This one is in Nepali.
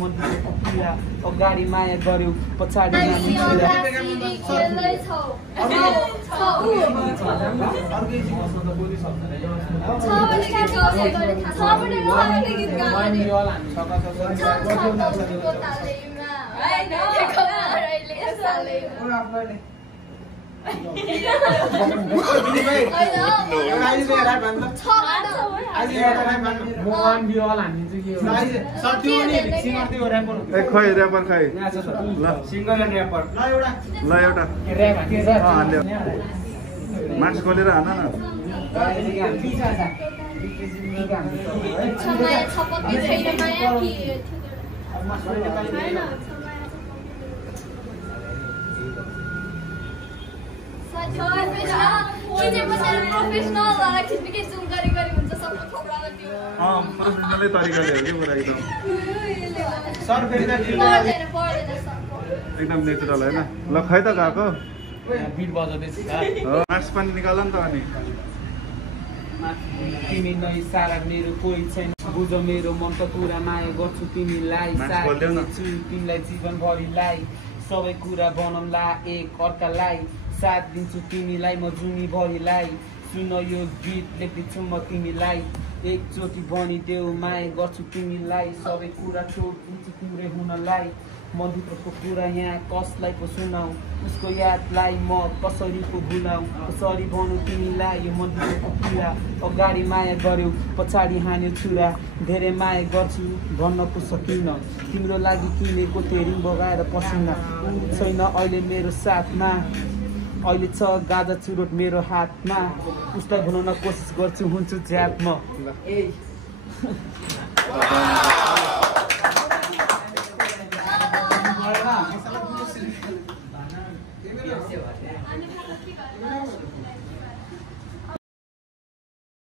मन्दिरको कुरा अगाडि माया गर्यो पछाडि मार्क्स खोलेर हान न प्रोफेसनलै तरिकाले हो कि पुरा एकदम नेचुरल होइन ल खै त गएको मार्क्स पनि निकाल नि त अनि तिमी नै सारा मेरो कोही छैन बुझ मेरो मनको कुरा माया गर्छु तिमीलाई साथ दिन्छु तिमीलाई जीवनभरिलाई सबै कुरा बनाउँला एक अर्कालाई साथ दिन्छु तिमीलाई म जुनीभरिलाई सुन यो गीत लेख्दैछु म तिमीलाई एकचोटि भनिदेऊ माया गर्छु तिमीलाई सबै कुरा छोडिदिन्छु तिम्रै हुनलाई मन्दिरको कुरा यहाँ कसलाई पो सुनाऊ उसको यादलाई म कसरी पो भुलाऊ कसरी भनौँ तिमीलाई यो मन्दिरको कुरा अगाडि माया गर्यो पछाडि हान्यो छुरा धेरै माया गर्छु भन्न पो सकिन तिम्रो लागि किनेको तेरिङ बगाएर पसिना छैन अहिले मेरो साथमा अहिले छ गाजा चुरोट मेरो हातमा उसलाई भुलाउन कोसिस गर्छु हुन्छु ज्याप म I'm